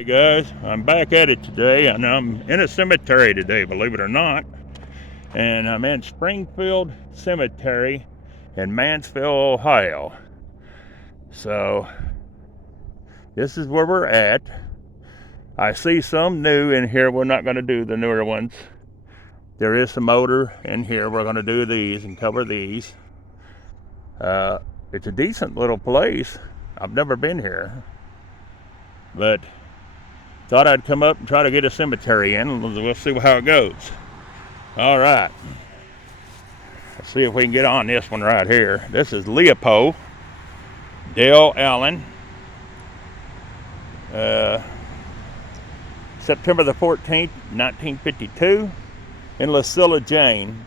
Hey guys, I'm back at it today, and I'm in a cemetery today, believe it or not. And I'm in Springfield Cemetery in Mansfield, Ohio. So this is where we're at. I see some new in here. We're not going to do the newer ones. There is some older in here. We're going to do these and cover these. It's a decent little place. I've never been here, but thought I'd come up and try to get a cemetery in. We'll see how it goes. All right. Let's see if we can get on this one right here. This is Leopold Dale Allen. September the 14th, 1952. And Lucilla Jane.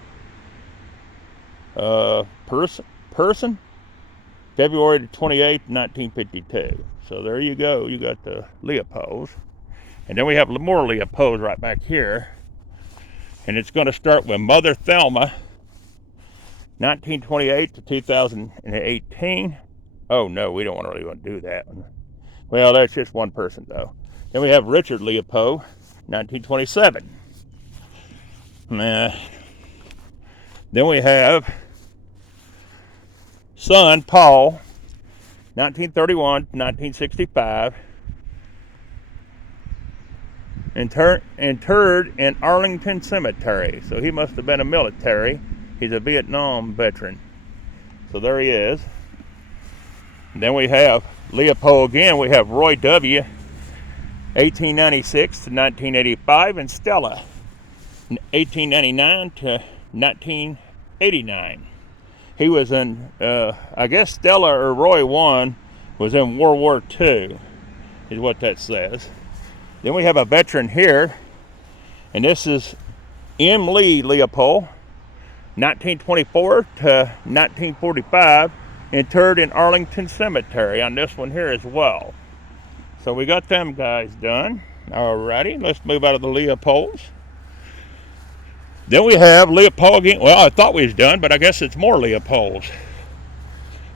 Person? February 28th, 1952. So there you go. You got the Leopolds. And then we have more Leopolds right back here. And it's going to start with Mother Thelma, 1928 to 2018. Oh no, we don't really want to do that one. Well, that's just one person though. Then we have Richard Leopold, 1927. Then we have son Paul, 1931 to 1965. Interred in Arlington Cemetery. So he must have been a military. He's a Vietnam veteran. So there he is. And then we have Leopold again. We have Roy W., 1896 to 1985, and Stella, 1899 to 1989. He was in, I guess Stella or Roy 1 was in World War II, is what that says. Then we have a veteran here, and this is M. Lee Leopold, 1924 to 1945, interred in Arlington Cemetery on this one here as well. So we got them guys done. Alrighty, let's move out of the Leopolds. Then we have Leopold again. Well, I thought we was done, but I guess it's more Leopolds.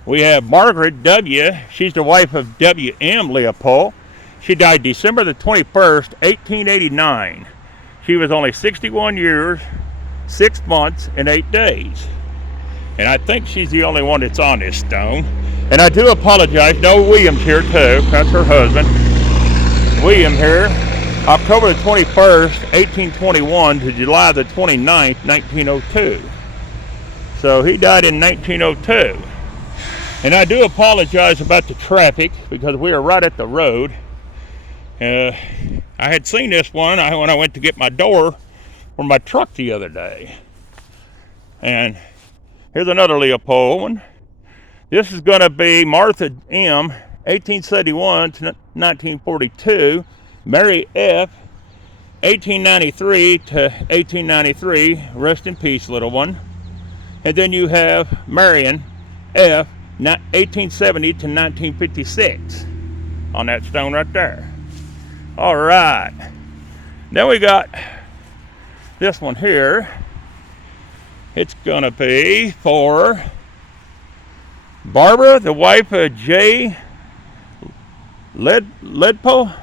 We have Margaret W. She's the wife of W.M. Leopold. She died December the 21st, 1889. She was only 61 years, 6 months, and 8 days. And I think she's the only one that's on this stone. And I do apologize. No, William's here too. That's her husband. William here, October the 21st, 1821 to July the 29th, 1902. So he died in 1902. And I do apologize about the traffic because we are right at the road. I had seen this one when I went to get my door for my truck the other day. And here's another Leopold one. This is going to be Martha M., 1871 to 1942. Mary F., 1893 to 1893. Rest in peace, little one. And then you have Marion F., 1870 to 1956 on that stone right there. All right. Then we got this one here. It's going to be for Barbara, the wife of J. Ledpo,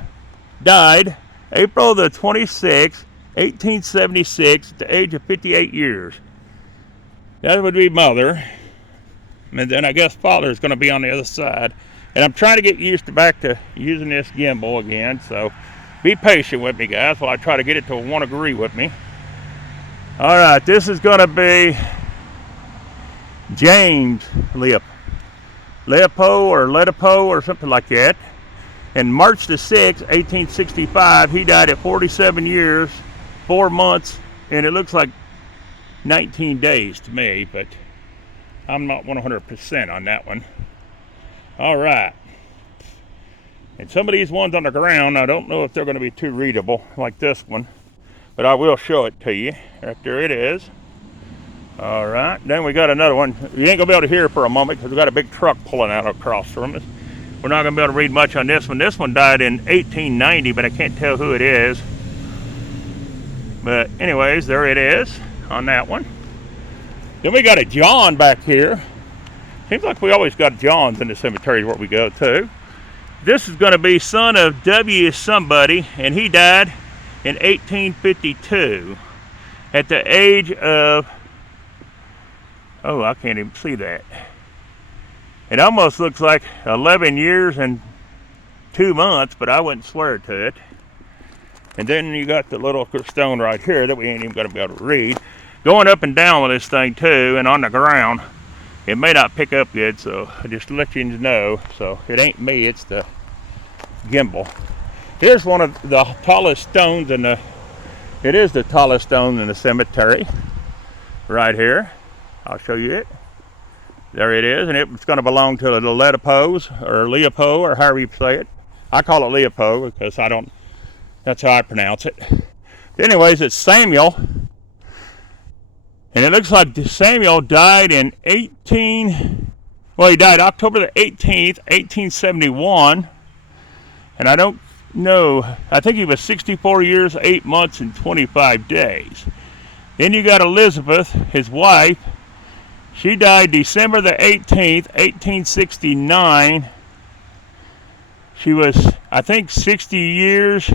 died April the 26th, 1876, at the age of 58 years. That would be mother. And then I guess father is going to be on the other side. And I'm trying to get used to back to using this gimbal again, so be patient with me, guys, while I try to get it to want to agree with me. All right, this is going to be James Leopold or something like that. And March the 6th, 1865, he died at 47 years, 4 months, and it looks like 19 days to me, but I'm not 100% on that one. All right. And some of these ones on the ground, I don't know if they're going to be too readable, like this one, but I will show it to you. Right there it is. All right. Then we got another one. You ain't going to be able to hear for a moment because we got a big truck pulling out across from us. We're not going to be able to read much on this one. This one died in 1890, but I can't tell who it is. But anyways, there it is on that one. Then we got a John back here. Seems like we always got Johns in the cemetery where we go to. This is going to be son of W somebody, and he died in 1852 at the age of, oh, I can't even see that. It almost looks like 11 years and 2 months, but I wouldn't swear to it. And then you got the little stone right here that we ain't even going to be able to read. Going up and down with this thing too, and on the ground. It may not pick up good, so just to let you know. So it ain't me, it's the gimbal. Here's one of the tallest stones in the, it is the tallest stone in the cemetery. Right here. I'll show you it. There it is, and it's going to belong to the Leopold, or however you say it. I call it Leopold because that's how I pronounce it. Anyways, it's Samuel. And it looks like Samuel died in he died October the 18th, 1871. And I don't know, I think he was 64 years, 8 months, and 25 days. Then you got Elizabeth, his wife. She died December the 18th, 1869. She was, I think, 60 years.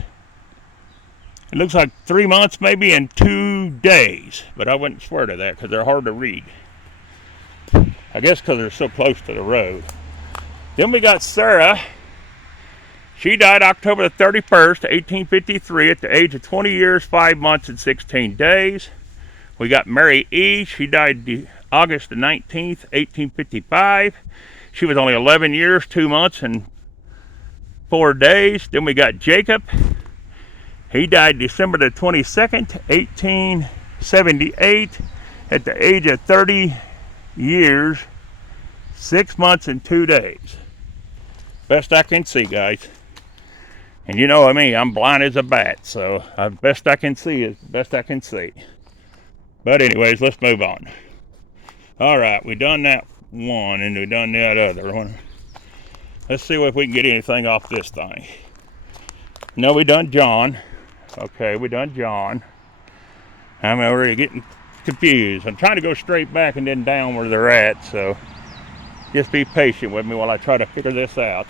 It looks like 3 months maybe and 2 days, but I wouldn't swear to that because they're hard to read. I guess because they're so close to the road. Then we got Sarah. She died October the 31st, 1853 at the age of 20 years, 5 months, and 16 days. We got Mary E. She died August the 19th, 1855. She was only 11 years, 2 months, and 4 days. Then we got Jacob. He died December the 22nd, 1878 at the age of 30 years, 6 months, and 2 days. Best I can see, guys. And you know what I mean, I'm blind as a bat, so best I can see is best I can see. But anyways, let's move on. Alright, we done that one and we done that other one. Let's see if we can get anything off this thing. No, we done John. Okay, we done John. I'm already getting confused. I'm trying to go straight back and then down where they're at, so just be patient with me while I try to figure this out.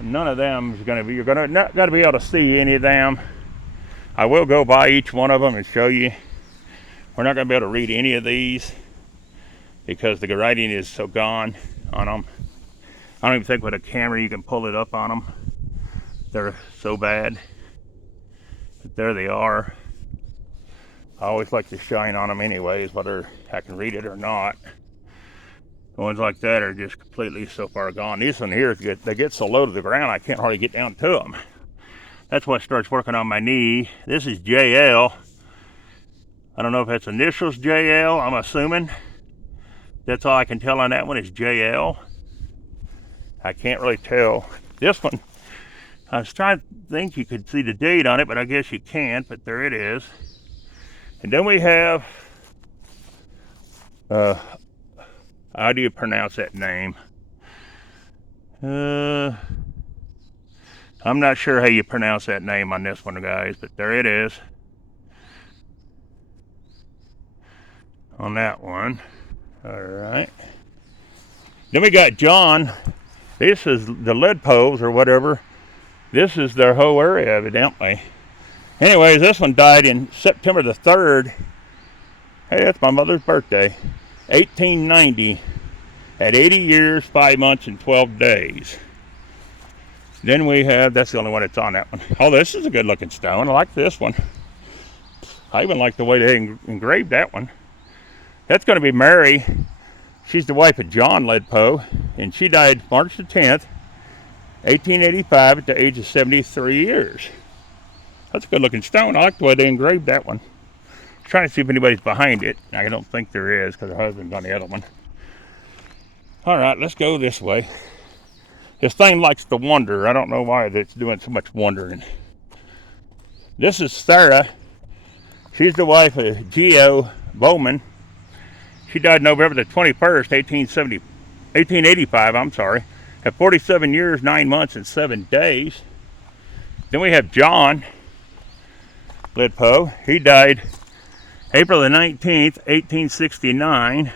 None of them is going to be, you're not going to be able to see any of them. I will go by each one of them and show you. We're not going to be able to read any of these because the writing is so gone on them. I don't even think with a camera you can pull it up on them. They're so bad. But there they are. I always like to shine on them anyways, whether I can read it or not. The ones like that are just completely so far gone. These one here, they get so low to the ground I can't hardly get down to them. That's what starts working on my knee. This is JL. I don't know if that's initials JL, I'm assuming. That's all I can tell on that one is JL. I can't really tell. This one, I was trying to think you could see the date on it, but I guess you can't, but there it is. And then we have, how do you pronounce that name? I'm not sure how you pronounce that name on this one, guys, but there it is. On that one. Alright. Then we got John. This is the lead poles or whatever. This is their whole area, evidently. Anyways, this one died in September the 3rd. Hey, that's my mother's birthday. 1890. At 80 years, 5 months, and 12 days. Then we have, that's the only one that's on that one. Oh, this is a good looking stone. I like this one. I even like the way they engraved that one. That's going to be Mary. She's the wife of John Ledpoe, and she died March the 10th, 1885 at the age of 73 years. That's a good looking stone. I like the way they engraved that one. I'm trying to see if anybody's behind it. I don't think there is because her husband's on the other one. Alright, let's go this way. This thing likes to wander. I don't know why it's doing so much wandering. This is Sarah. She's the wife of Geo Bowman. She died November the 21st, 1885, at 47 years, 9 months, and 7 days. Then we have John Ledpoe. He died April the 19th, 1869.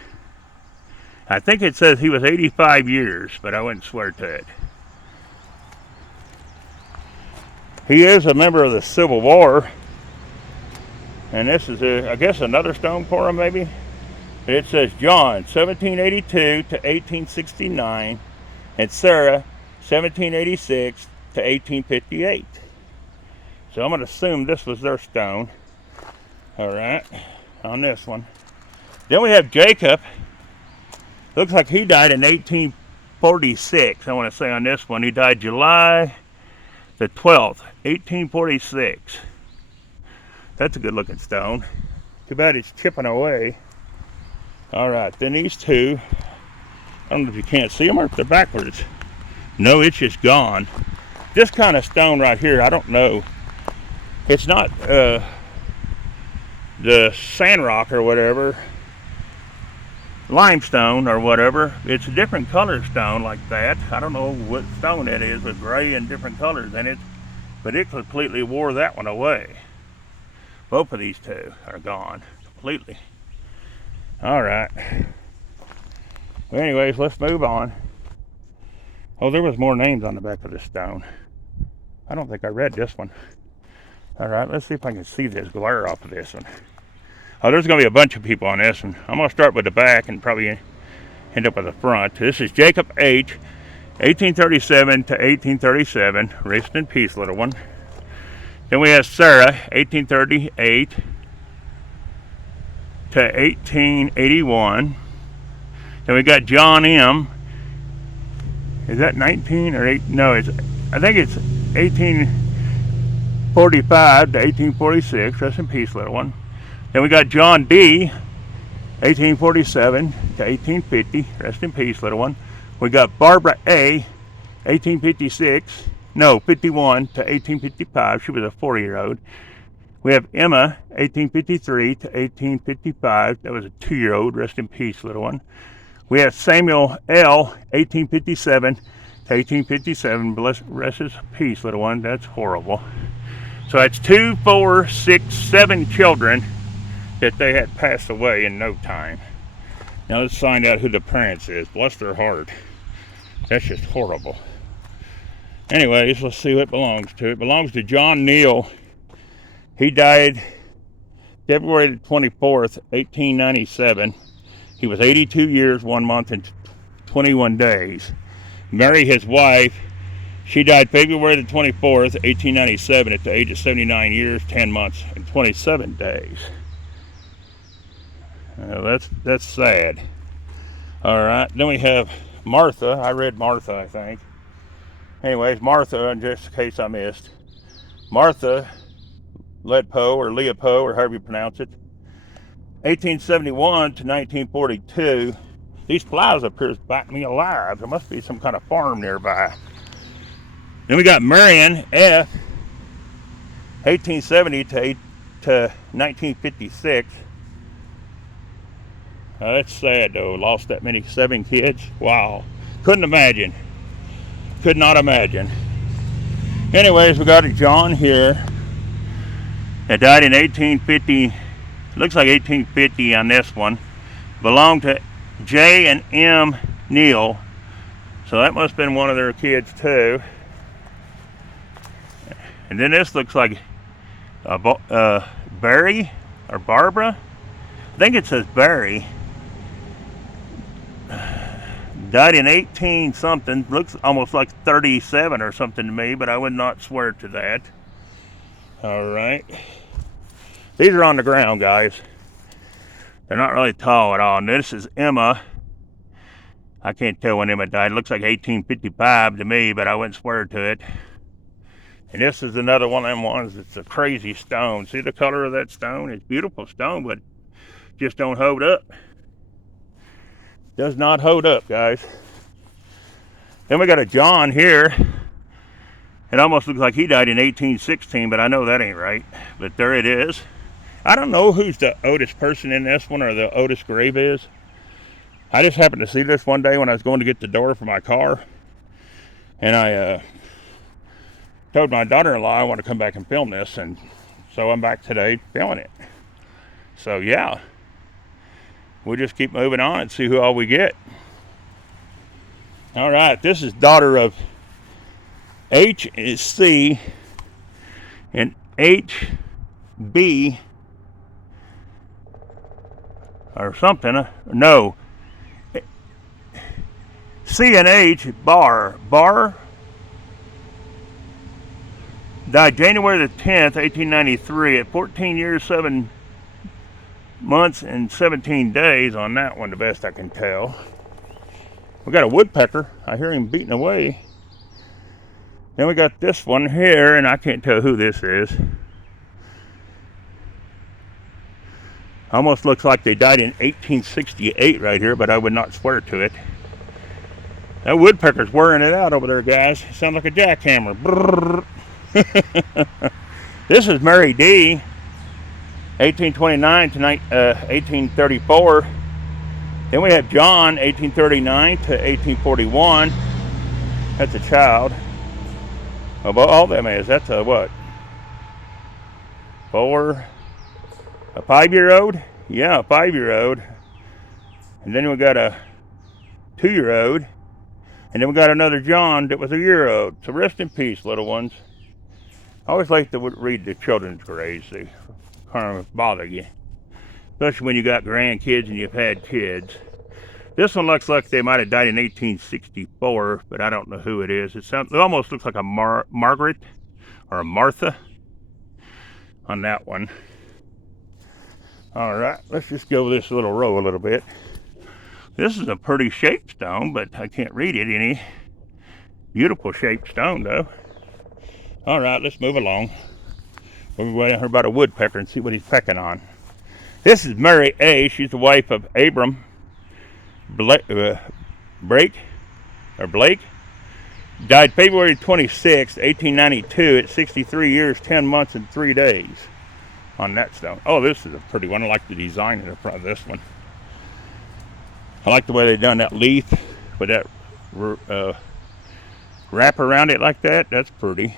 I think it says he was 85 years, but I wouldn't swear to it. He is a member of the Civil War. And this is, I guess, another stone for him, maybe. It says John, 1782 to 1869, and Sarah, 1786 to 1858. So I'm going to assume this was their stone. All right, on this one. Then we have Jacob. Looks like he died in 1846. I want to say on this one, he died July the 12th, 1846. That's a good looking stone. Too bad it's chipping away. All right, then these two, I don't know if you can't see them or if they're backwards. No, it's just gone. This kind of stone right here, I don't know. It's not the sand rock or whatever, limestone or whatever. It's a different color stone like that. I don't know what stone it is with gray and different colors in it, but it completely wore that one away. Both of these two are gone completely. All right. Well, anyways, let's move on. Oh, there was more names on the back of this stone. I don't think I read this one. All right, let's see if I can see this glare off of this one. Oh, there's going to be a bunch of people on this one. I'm going to start with the back and probably end up with the front. This is Jacob H., 1837 to 1837. Rest in peace, little one. Then we have Sarah, 1838 to 1881. Then we got John M. Is that 19 or 8? No, I think it's 1845 to 1846. Rest in peace, little one. Then we got John D. 1847 to 1850. Rest in peace, little one. We got Barbara A. 51 to 1855. She was a 4-year-old. We have Emma, 1853 to 1855. That was a 2-year-old. Rest in peace, little one. We have Samuel L., 1857 to 1857. Rest in peace, little one. That's horrible. So that's 2, 4, 6, 7 children that they had passed away in no time. Now let's find out who the parents is. Bless their heart. That's just horrible. Anyways, let's see what it belongs to. It belongs to John Neal. He died February the 24th, 1897. He was 82 years, 1 month, and 21 days. Mary, his wife, she died February the 24th, 1897 at the age of 79 years, 10 months, and 27 days. That's sad. All right, then we have Martha. I read Martha, I think. Anyways, Martha, and just in case I missed, Martha Ledpoe or Leopold, or however you pronounce it, 1871 to 1942. These flies up here bite me alive. There must be some kind of farm nearby. Then we got Marion F., 1870 to 1956. That's sad though. Lost that many, 7 kids. Wow. Couldn't imagine. Could not imagine. Anyways, we got a John here that died in 1850. Looks like 1850 on this one. Belonged to J and M Neal. So that must have been one of their kids too. And then this looks like Barry or Barbara. I think it says Barry. Died in 18 something. Looks almost like 37 or something to me, but I would not swear to that. All right. These are on the ground, guys. They're not really tall at all. And this is Emma. I can't tell when Emma died. It looks like 1855 to me, but I wouldn't swear to it. And this is another one of them ones that's a crazy stone. See the color of that stone? It's a beautiful stone, but just don't hold up. Does not hold up, guys. Then we got a John here. It almost looks like he died in 1816, but I know that ain't right. But there it is. I don't know who's the oldest person in this one or the oldest grave is. I just happened to see this one day when I was going to get the door for my car. And I told my daughter-in-law I want to come back and film this. And so I'm back today filming it. So yeah. We'll just keep moving on and see who all we get. All right, this is daughter of H.C. And HB or something. No. C&H Barr died January the 10th, 1893 at 14 years, 7 months, and 17 days on that one, the best I can tell. We got a woodpecker. I hear him beating away. Then we got this one here, and I can't tell who this is. Almost looks like they died in 1868 right here, but I would not swear to it. That woodpecker's wearing it out over there, guys. It sounds like a jackhammer. This is Mary D., 1829 to 1834. Then we have John, 1839 to 1841. That's a child. Of all them is, that's a what? A 5-year-old? Yeah, a 5-year-old. And then we got a 2-year-old. And then we got another John that was a year old. So rest in peace, little ones. I always like to read the children's graves. They kind of bother you. Especially when you got grandkids and you've had kids. This one looks like they might have died in 1864, but I don't know who it is. It almost looks like a Margaret or a Martha on that one. All right, let's just go this little row a little bit. This is a pretty shaped stone, but I can't read it any. Beautiful shaped stone, though. All right, let's move along. We'll go hear about a woodpecker and see what he's pecking on. This is Mary A. She's the wife of Abram Blake. Died February 26, 1892 at 63 years, 10 months, and 3 days on that stone. Oh, this is a pretty one. I like the design in the front of this one. I like the way they done that leaf with that wrap around it like that. That's pretty.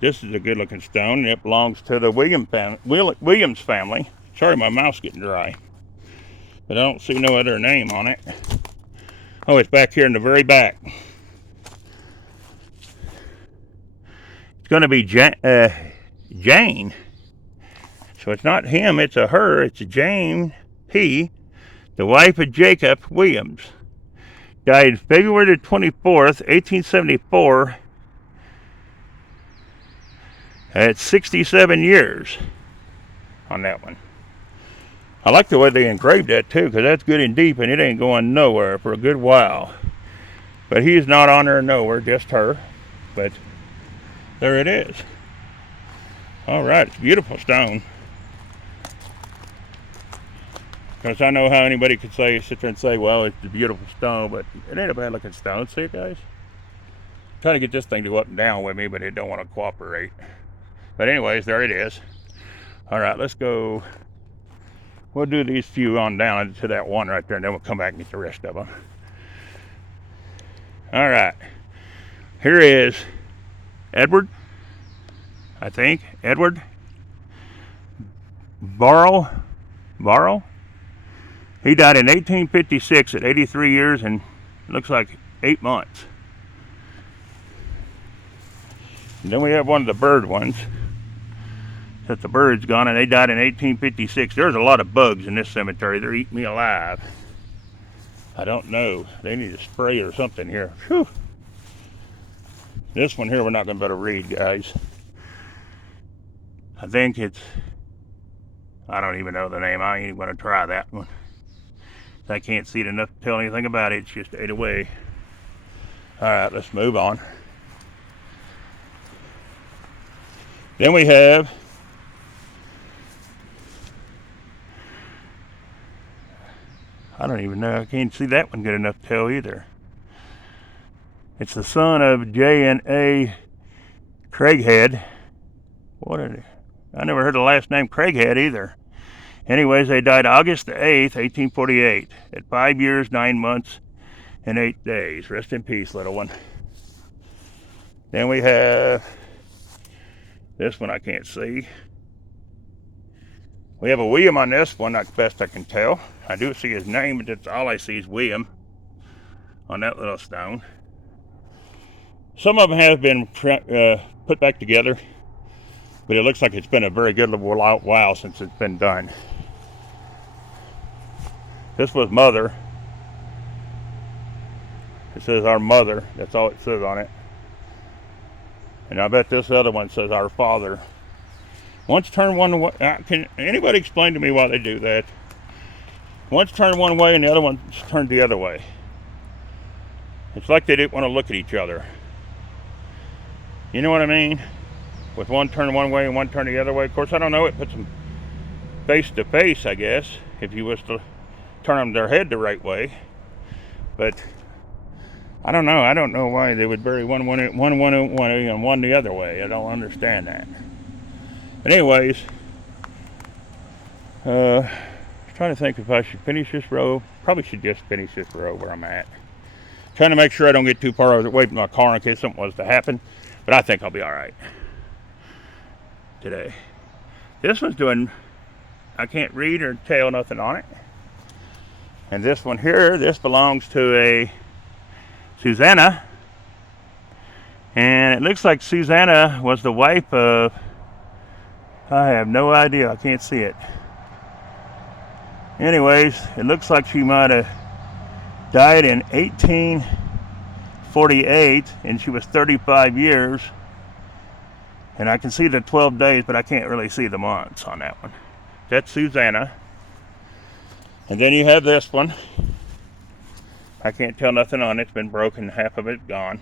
This is a good looking stone, and it belongs to the Williams family. Sorry, my mouth's getting dry. But I don't see no other name on it. Oh, it's back here in the very back. It's going to be Jane. So it's not him, it's a her. It's a Jane P., the wife of Jacob Williams. Died February 24th, 1874 at 67 years on that one. I like the way they engraved that too, because that's good and deep and it ain't going nowhere for a good while. But he's not on there nowhere, just her. But there it is. All right, it's a beautiful stone. Because I know how anybody could sit there and say, well, it's a beautiful stone, but it ain't a bad looking stone. See it, guys? I'm trying to get this thing to go up and down with me, but it don't want to cooperate. But anyways, there it is. All right, let's go. We'll do these few on down to that one right there, and then we'll come back and get the rest of them. All right. Here is Edward, I think. Edward Barrow. He died in 1856 at 83 years and looks like 8 months. And then we have one of the bird ones. That the bird's gone, and they died in 1856. There's a lot of bugs in this cemetery. They're eating me alive. I don't know. They need a spray or something here. Whew. This one here we're not going to be able to read, guys. I think it's, I don't even know the name. I ain't even going to try that one. I can't see it enough to tell anything about it. It's just ate away. All right, let's move on. Then we have I don't even know. I can't see that one good enough to tell either. It's the son of J&A Craighead. I never heard the last name Craighead either. Anyways, they died August the 8th, 1848 at 5 years, 9 months, and 8 days. Rest in peace, little one. Then we have this one I can't see. We have a William on this one, not best I can tell. I do see his name, but that's all I see is William on that little stone. Some of them have been put back together. But it looks like it's been a very good little while since it's been done. This was mother. It says our mother. That's all it says on it. And I bet this other one says our father. Once turned one way. Can anybody explain to me why they do that? One's turned one way and the other one's turned the other way. It's like they didn't want to look at each other. You know what I mean? With one turned one way and one turned the other way. Of course, I don't know. It puts them face to face, I guess, if you was to turn them their head the right way. But I don't know. I don't know why they would bury one way and one the other way. I don't understand that. But anyways, trying to think if I should finish this row. Probably should just finish this row where I'm at. Trying to make sure I don't get too far away from my car in case something was to happen. But I think I'll be all right today. This one's doing, I can't read or tell nothing on it. And this one here, this belongs to a Susanna. And it looks like Susanna was the wife of, I have no idea, I can't see it. Anyways, it looks like she might have died in 1848, and she was 35 years. And I can see the 12 days, but I can't really see the months on that one. That's Susanna. And then you have this one. I can't tell nothing on it. It's been broken. Half of it gone.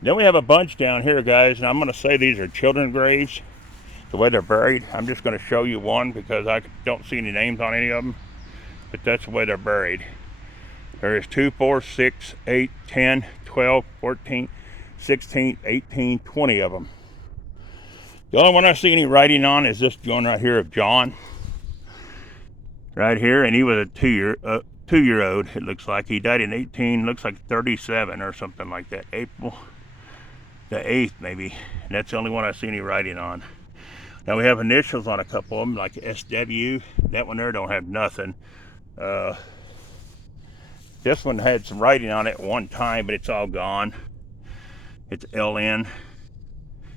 Then we have a bunch down here, guys. And I'm going to say these are children's graves. The way they're buried. I'm just going to show you one because I don't see any names on any of them. But that's the way they're buried. There is 2, 4, 6, 8, 10, 12, 14, 16, 18, 20 of them. The only one I see any writing on is this one right here of John. Right here, and he was a two-year-old, it looks like. He died in 18, looks like 37 or something like that. April the 8th, maybe. And that's the only one I see any writing on. Now we have initials on a couple of them, like SW. That one there don't have nothing. This one had some writing on it at one time, but it's all gone. It's LN.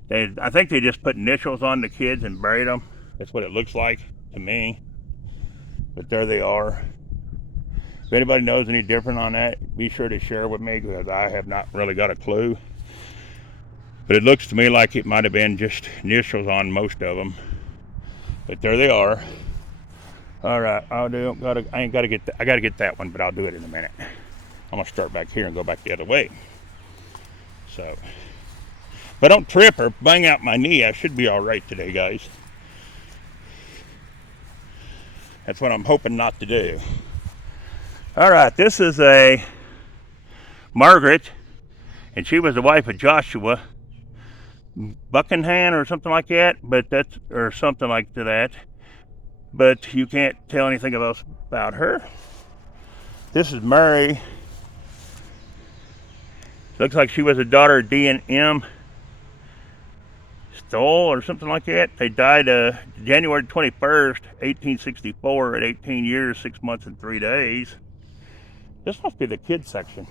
I think they just put initials on the kids and buried them. That's what it looks like to me. But there they are. If anybody knows any different on that, be sure to share with me because I have not really got a clue. But it looks to me like it might have been just initials on most of them. But there they are. All right, I gotta get that one, but I'll do it in a minute. I'm gonna start back here and go back the other way. So, if I don't trip or bang out my knee, I should be all right today, guys. That's what I'm hoping not to do. All right, this is a Margaret, and she was the wife of Joshua Buckingham or something like that, or something like that. But you can't tell anything else about her. This is Mary. Looks like she was a daughter of D and M Stoll or something like that. They died January 21st, 1864 at 18 years, 6 months and 3 days. This must be the kids section.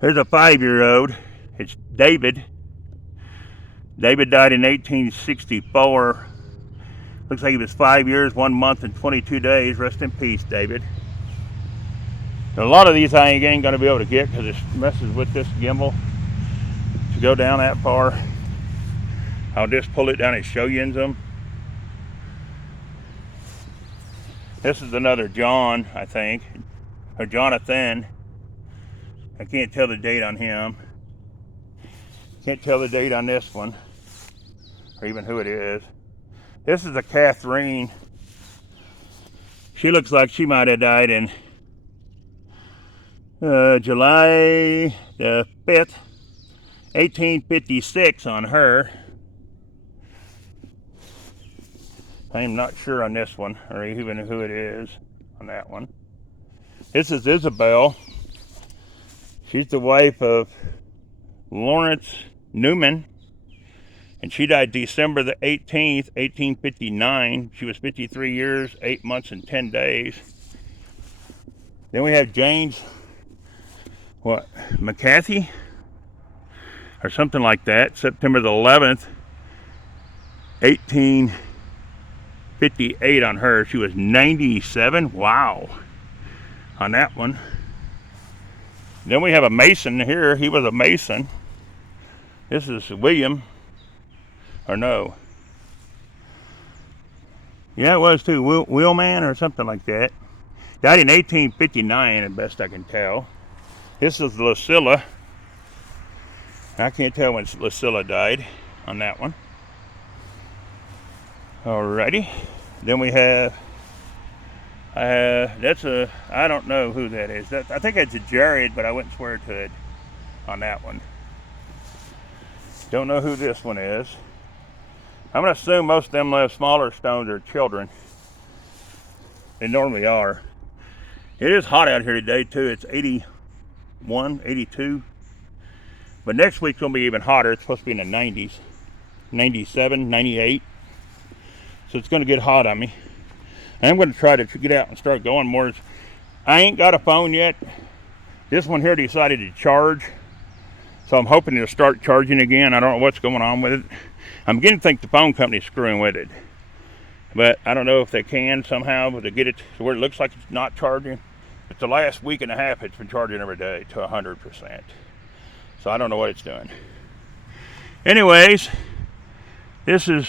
There's a 5-year-old. It's David. David died in 1864. Looks like he was 5 years, 1 month, and 22 days. Rest in peace, David. Now, a lot of these I ain't going to be able to get because it messes with this gimbal. To go down that far, I'll just pull it down and show you them. This is another John, I think, or Jonathan. I can't tell the date on him. Can't tell the date on this one, or even who it is. This is a Catherine. She looks like she might have died in July the 5th, 1856 on her. I'm not sure on this one, or even who it is on that one. This is Isabel. She's the wife of Lawrence Newman, and she died December the 18th, 1859. She was 53 years, 8 months, and 10 days. Then we have James, McCarthy. or something like that. September the 11th, 1858 on her. She was 97. Wow. On that one. Then we have a Mason here. He was a Mason. This is William. Or no. Yeah, it was too. Wheelman or something like that. Died in 1859, at best I can tell. This is Lucilla. I can't tell when Lucilla died on that one. Alrighty. Then we have, I don't know who that is. I think it's a Jared, but I wouldn't swear to it on that one. Don't know who this one is. I'm going to assume most of them have smaller stones are children. They normally are. It is hot out here today too. It's 81, 82. But next week's going to be even hotter. It's supposed to be in the 90s. 97, 98. So it's going to get hot on me. I'm going to try to get out and start going more. I ain't got a phone yet. This one here decided to charge. So I'm hoping to start charging again. I don't know what's going on with it. I'm beginning to think the phone company's screwing with it. But I don't know if they can somehow to get it to where it looks like it's not charging. But the last week and a half it's been charging every day to 100%. So I don't know what it's doing. Anyways, this is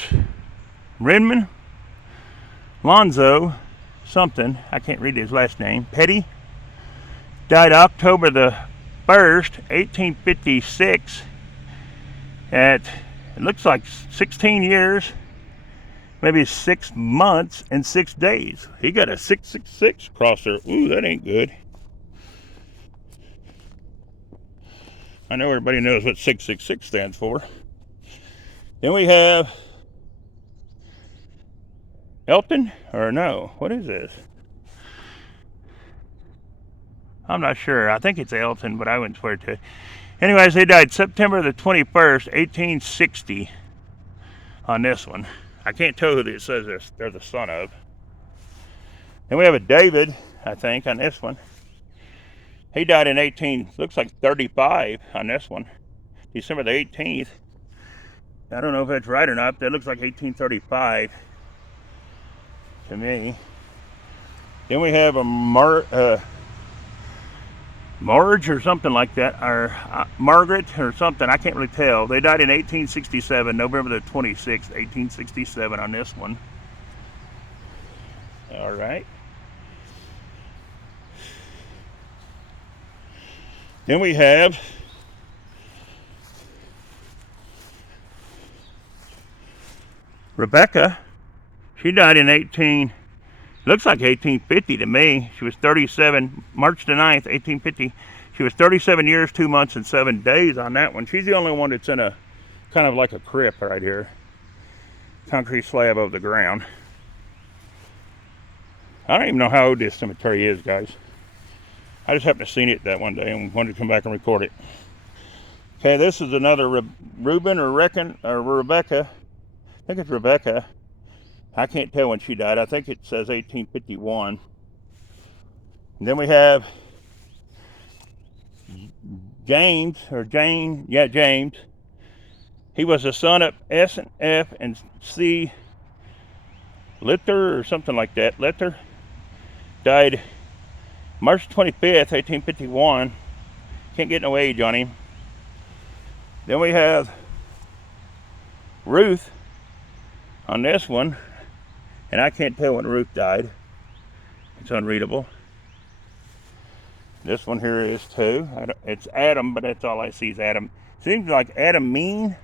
Redmond Lonzo something. I can't read his last name. Petty. Died October the 1st, 1856 at, it looks like 16 years, maybe 6 months and 6 days. He got a 666 across there. Ooh, that ain't good. I know everybody knows what 666 stands for. Then we have Elton, or no, what is this? I'm not sure. I think it's Elton, but I wouldn't swear to it. Anyways, they died September the 21st, 1860 on this one. I can't tell who it says they're the son of. Then we have a David, I think, on this one. He died in looks like 35 on this one. December the 18th. I don't know if that's right or not, but that looks like 1835 to me. Then we have a Marge or something like that, or Margaret or something, I can't really tell. They died in 1867, November the 26th, 1867 on this one. All right. Then we have Rebecca. She died in looks like 1850 to me. She was 37, March the 9th, 1850. She was 37 years, 2 months, and 7 days on that one. She's the only one that's in a, kind of like a crypt right here. Concrete slab over the ground. I don't even know how old this cemetery is, guys. I just happened to seen it that one day and wanted to come back and record it. Okay, this is another Reuben or Rebecca. I think it's Rebecca. I can't tell when she died. I think it says 1851. And then we have James, or Jane, yeah, James. He was the son of S and F and C Litter or something like that. Litter died March 25th, 1851. Can't get no age on him. Then we have Ruth on this one. And I can't tell when Ruth died. It's unreadable. This one here is too. It's Adam, but that's all I see is Adam. Seems like Adam Mean.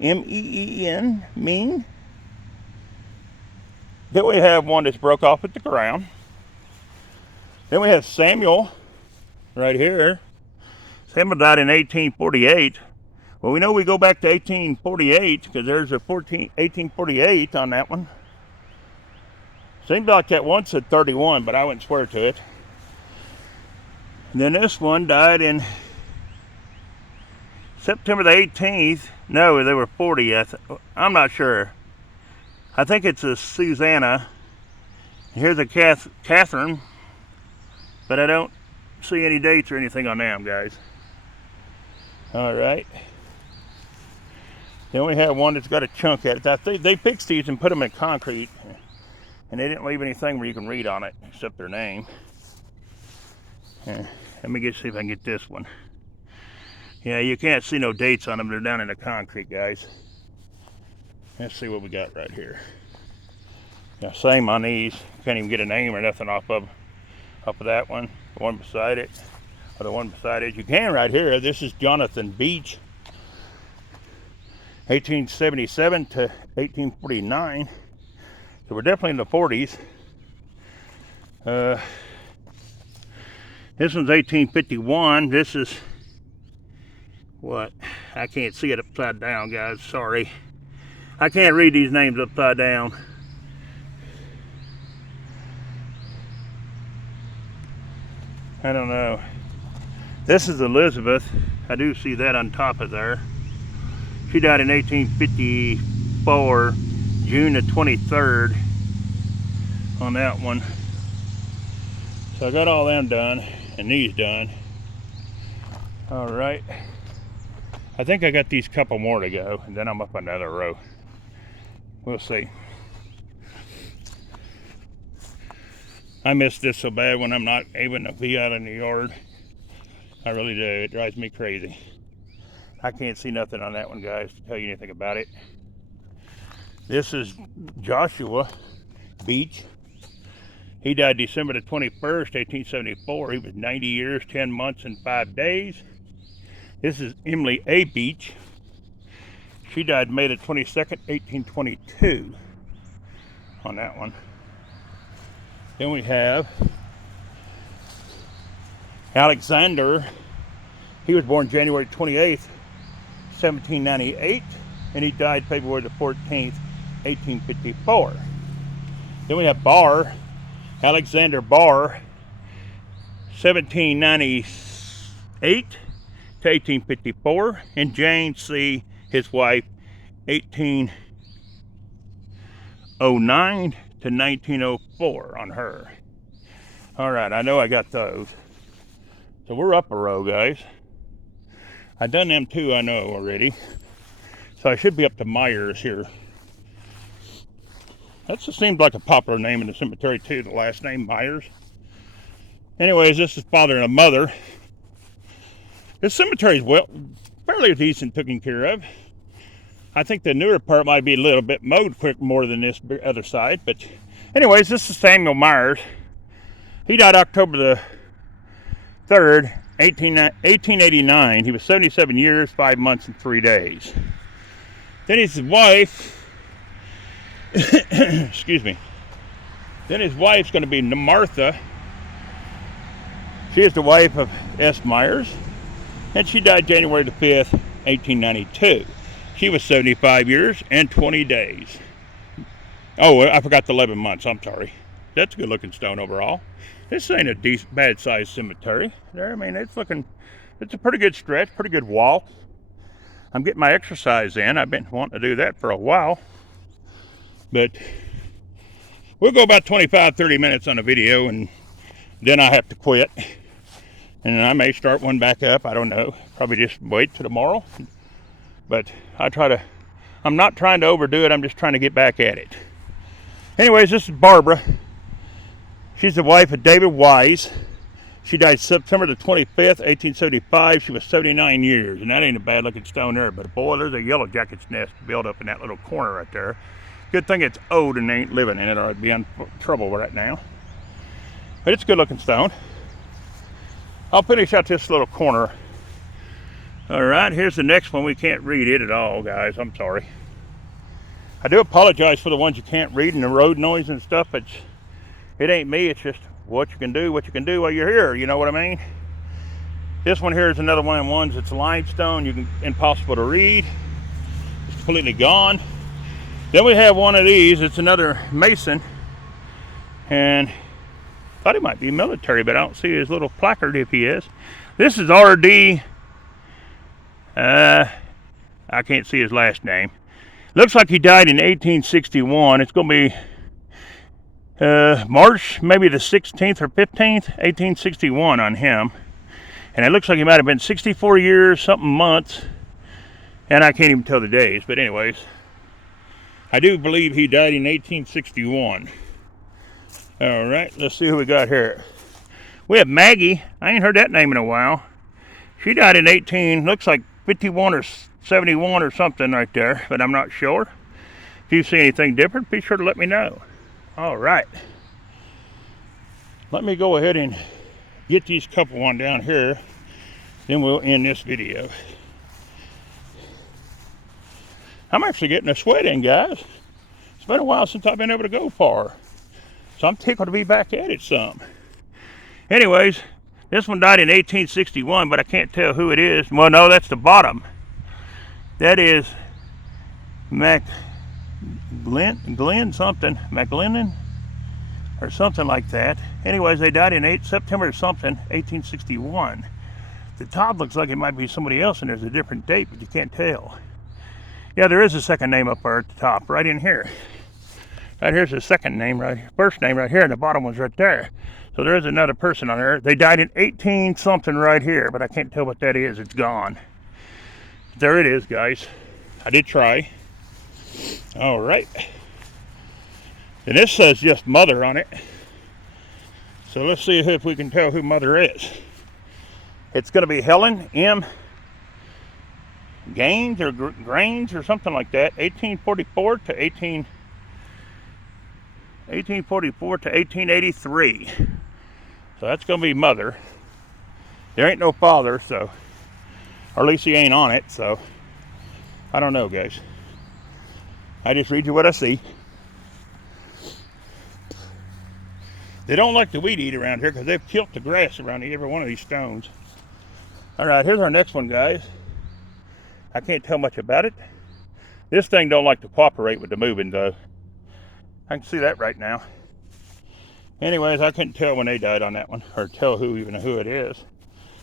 M-E-E-N. Mean. Then we have one that's broke off at the ground. Then we have Samuel right here. Samuel died in 1848. Well, we know we go back to 1848 because there's a 1848 on that one. Seems like that one said 31, but I wouldn't swear to it. And then this one died in September the 18th. No, they were 40. I'm not sure. I think it's a Susanna. Here's a Catherine, but I don't see any dates or anything on them, guys. All right. Then we have one that's got a chunk at it. I think they fixed these and put them in concrete, and they didn't leave anything where you can read on it except their name. Let me see if I can get this one. Yeah, you can't see no dates on them. They're down in the concrete, guys. Let's see what we got right here. Now, same on these. Can't even get a name or nothing off of that one. The one beside it, or the one beside it. You can right here. This is Jonathan Beach, 1877 to 1849. So we're definitely in the 40s. This one's 1851. This is what? I can't see it upside down, guys. Sorry. I can't read these names upside down. I don't know. This is Elizabeth. I do see that on top of there. She died in 1854, June the 23rd on that one. So I got all them done and these done. All right. I think I got these couple more to go, and then I'm up another row. We'll see. I miss this so bad when I'm not able to be out in the yard. I really do. It drives me crazy. I can't see nothing on that one, guys, to tell you anything about it. This is Joshua Beach. He died December the 21st, 1874. He was 90 years, 10 months, and 5 days. This is Emily A. Beach. She died May the 22nd, 1822 on that one. Then we have Alexander. He was born January 28th, 1798, and he died February the 14th, 1854. Then we have Barr, Alexander Barr, 1798 to 1854, and Jane C., his wife, 1809 to 1904 on her. All right, I know I got those. So we're up a row, guys. I done them two, I know already. So I should be up to Myers here. That just seems like a popular name in the cemetery too, the last name Myers. Anyways, this is father and mother. This cemetery is fairly decent taken care of. I think the newer part might be a little bit mowed quick more than this other side. But anyways, this is Samuel Myers. He died October the 3rd, 1889. He was 77 years, 5 months, and 3 days. Then his wife, excuse me. Then his wife's going to be Martha. She is the wife of S. Myers, and she died January the 5th, 1892. She was 75 years and 20 days. Oh, I forgot the 11 months. I'm sorry. That's a good looking stone overall. This ain't a decent, bad sized cemetery. There, I mean, it's a pretty good stretch, pretty good walk. I'm getting my exercise in. I've been wanting to do that for a while. But we'll go about 25, 30 minutes on a video, and then I have to quit. And I may start one back up. I don't know. Probably just wait till tomorrow. But I'm not trying to overdo it. I'm just trying to get back at it. Anyways, this is Barbara. She's the wife of David Wise. She died September the 25th, 1875. She was 79 years. And that ain't a bad looking stone there. But boy, there's a yellow jacket's nest built up in that little corner right there. Good thing it's old and ain't living in it, or I'd be in trouble right now. But it's a good looking stone. I'll finish out this little corner. All right, here's the next one. We can't read it at all, guys. I'm sorry. I do apologize for the ones you can't read and the road noise and stuff, but it ain't me. It's just what you can do while you're here. You know what I mean? This one here is another one of the ones that's limestone. Impossible to read. It's completely gone. Then we have one of these. It's another Mason, and thought he might be military, but I don't see his little placard if he is. This is R.D. I can't see his last name. Looks like he died in 1861. It's going to be March, maybe the 16th or 15th, 1861 on him. And it looks like he might have been 64 years, something months. And I can't even tell the days, but anyways, I do believe he died in 1861. All right, let's see who we got here. We have Maggie. I ain't heard that name in a while. She died in looks like 51 or 71 or something right there, but I'm not sure. If you see anything different, be sure to let me know. All right. Let me go ahead and get these couple on down here, then we'll end this video. I'm actually getting a sweat in, guys. It's been a while since I've been able to go far, so I'm tickled to be back at it some. Anyways, this one died in 1861, but I can't tell who it is. Well, no, that's the bottom. That is Glenn something, McGlennon, or something like that. Anyways, they died in September something, 1861. The top looks like it might be somebody else, and there's a different date, but you can't tell. Yeah, there is a second name up there at the top, right in here. Right here's the second name, first name right here, and the bottom one's right there. So there is another person on there. They died in 18 something right here, but I can't tell what that is. It's gone. There it is, guys. I did try. All right. And this says just Mother on it. So let's see if we can tell who Mother is. It's going to be Helen M. Gaines or Grange or something like that. 1844 to 1883. So that's going to be Mother. There ain't no father, so, or at least he ain't on it, so I don't know, guys. I just read you what I see. They don't like the weed eat around here because they've killed the grass around every one of these stones. All right, here's our next one, guys. I can't tell much about it. This thing don't like to cooperate with the moving, though. I can see that right now. Anyways, I couldn't tell when they died on that one, or tell even who it is.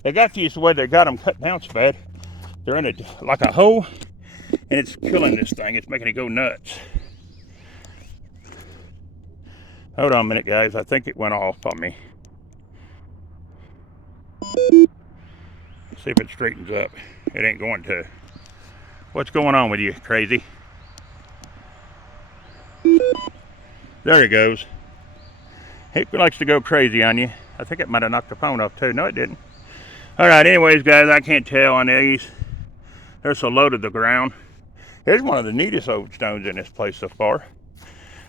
They got these the way they got them cut down so bad. They're in like a hole, and it's killing this thing. It's making it go nuts. Hold on a minute, guys. I think it went off on me. Let's see if it straightens up. It ain't going to. What's going on with you, crazy? There it goes. It likes to go crazy on you. I think it might have knocked the phone off too. No, it didn't. All right, anyways, guys, I can't tell on these. They're so low to the ground. Here's one of the neatest old stones in this place so far.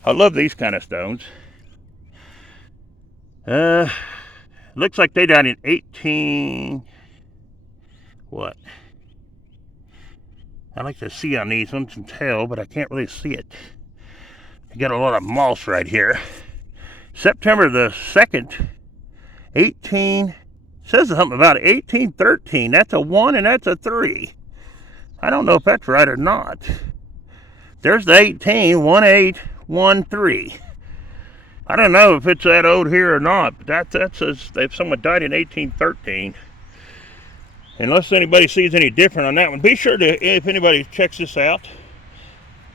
I love these kind of stones. Looks like they died in what? I like to see on these ones and tell, but I can't really see it. I got a lot of moss right here. September the 2nd, says something about 1813. That's a 1 and that's a 3. I don't know if that's right or not. There's the 18, 1813. I don't know if it's that old here or not, but that says if someone died in 1813. Unless anybody sees any different on that one, be sure to, if anybody checks this out,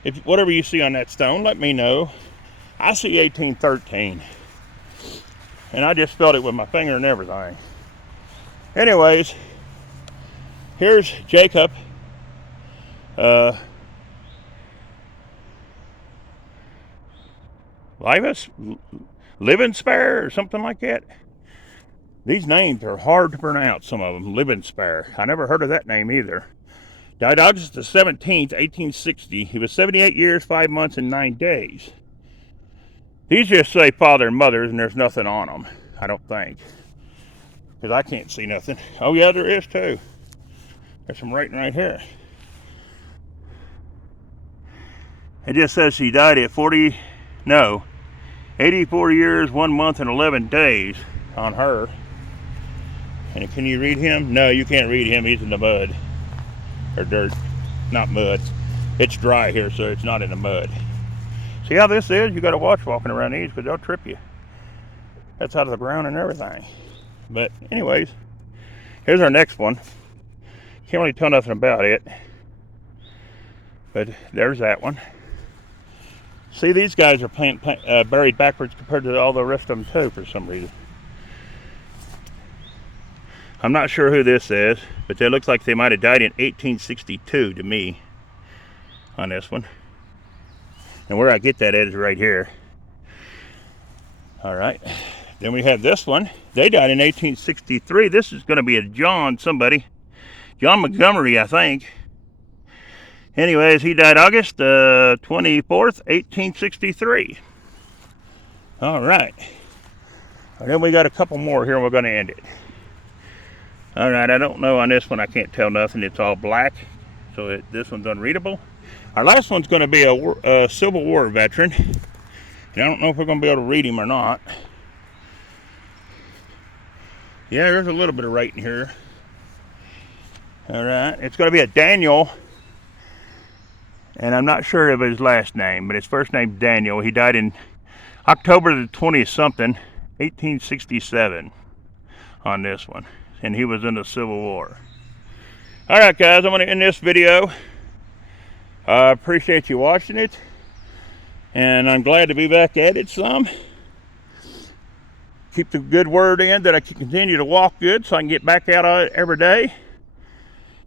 if whatever you see on that stone, let me know. I see 1813, and I just felt it with my finger and everything. Anyways, here's Jacob. Livenspare or something like that. These names are hard to pronounce, some of them. Livenspare. I never heard of that name either. Died August the 17th, 1860. He was 78 years, 5 months, and 9 days. These just say father and mother, and there's nothing on them, I don't think. Because I can't see nothing. Oh, yeah, there is, too. There's some writing right here. It just says she died at 84 years, 1 month, and 11 days on her. And can you read him? No, you can't read him. He's in the mud. Or dirt. Not mud. It's dry here, so it's not in the mud. See how this is? You got to watch walking around these because they'll trip you. That's out of the ground and everything. But anyways, here's our next one. Can't really tell nothing about it. But there's that one. See, these guys are buried backwards compared to all the rest of them too for some reason. I'm not sure who this is, but it looks like they might have died in 1862 to me on this one. And where I get that is right here. All right. Then we have this one. They died in 1863. This is going to be a John Montgomery, I think. Anyways, he died August 24th, 1863. All right. And then we got a couple more here and we're going to end it. All right, I don't know on this one. I can't tell nothing. It's all black, so this one's unreadable. Our last one's going to be a Civil War veteran. And I don't know if we're going to be able to read him or not. Yeah, there's a little bit of writing here. All right, it's going to be a Daniel. And I'm not sure of his last name, but his first name's Daniel. He died in October the 20th-something, 1867 on this one. And he was in the Civil War. All right, guys, I'm going to end this video. I appreciate you watching it. And I'm glad to be back at it some. Keep the good word in that I can continue to walk good so I can get back out on it every day.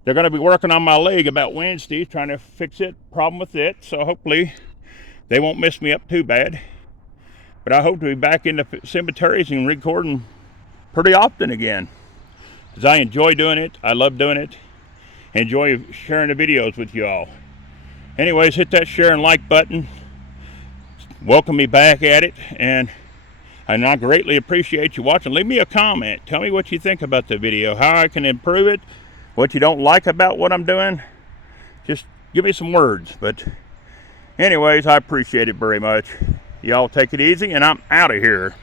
They're going to be working on my leg about Wednesday, trying to fix it, problem with it. So hopefully they won't mess me up too bad. But I hope to be back in the cemeteries and recording pretty often again. Because I enjoy doing it. I love doing it. Enjoy sharing the videos with you all. Anyways, hit that share and like button. Welcome me back at it. And I greatly appreciate you watching. Leave me a comment. Tell me what you think about the video. How I can improve it. What you don't like about what I'm doing. Just give me some words. But anyways, I appreciate it very much. Y'all take it easy. And I'm out of here.